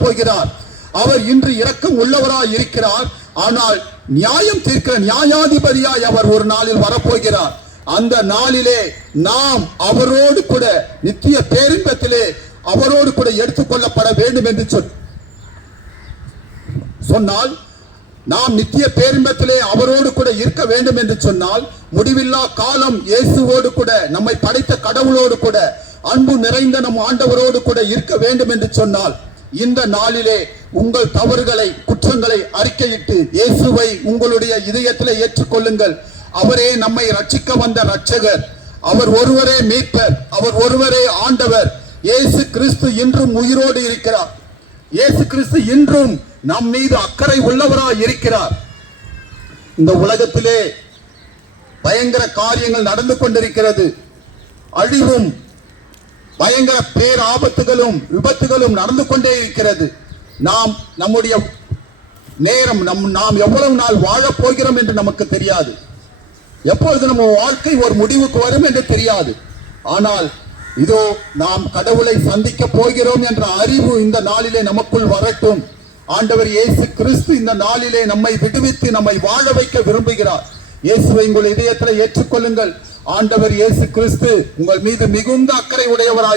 வரப்போகிறார். அவர் இன்று இரக்கம் உள்ளவராய் இருக்கிறார். ஆனால் நியாயம் தீர்க்கிற நியாயாதிபதியாய் அவர் ஒரு நாளில் வரப்போகிறார். அந்த நாளிலே நாம் அவரோடு கூட நித்திய பேரின்பத்திலே அவரோடு கூட எடுத்துக்கொள்ளப்பட வேண்டும் என்று சொன்னால், நாம் நித்திய பேரின்பத்திலே அவரோடு கூட இருக்க வேண்டும் என்று சொன்னால், முடிவில்லா காலம் இயேசுவோடு கூட, நம்மை படைத்த கடவுளோடு கூட, அன்பு நிறைந்த நம் ஆண்டவரோடு கூட இருக்க வேண்டும் என்று சொன்னால், இந்த நாளிலே உங்கள் தவறுகளை குற்றங்களை அறிக்கையிட்டு இயேசுவை உங்களுடைய இதயத்திலே ஏற்றுக்கொள்ளுங்கள். அவரே நம்மை ரட்சிக்க வந்த ரட்சகர், அவர் ஒருவரே மீட்பர், அவர் ஒருவரே ஆண்டவர். இயேசு கிறிஸ்து இன்றும் உயிரோடு இருக்கிறார். இயேசு கிறிஸ்து இன்றும் நம் மீது அக்கறை உள்ளவராய் இருக்கிறார். இந்த உலகத்திலே பயங்கர காரியங்கள் நடந்து கொண்டிருக்கிறது. அழிவும் பயங்கர பேர் ஆபத்துகளும் விபத்துகளும் நடந்து கொண்டே இருக்கிறது. நாம் நம்முடைய நேரம் நாம் எவ்வளவு நாள் வாழப் போகிறோம் என்று நமக்கு தெரியாது. எப்பொழுது நம்ம வாழ்க்கை ஒரு முடிவுக்கு வரும் என்று தெரியாது. ஆனால் இதோ நாம் கடவுளை சந்திக்க போகிறோம் என்ற அறிவு இந்த நாளிலே நமக்குள் வரட்டும். ஆண்டவர் இயேசு கிறிஸ்து இந்த நாளிலே நம்மை விடுவித்து நம்மை வாழ வைக்க விரும்புகிறார். இயேசுவை உங்கள் இதயத்தில் ஏற்றுக்கொள்ளுங்கள். ஆண்டவர் இயேசு கிறிஸ்து உங்கள் மீது மிகுந்த அக்கறை உடையவராய்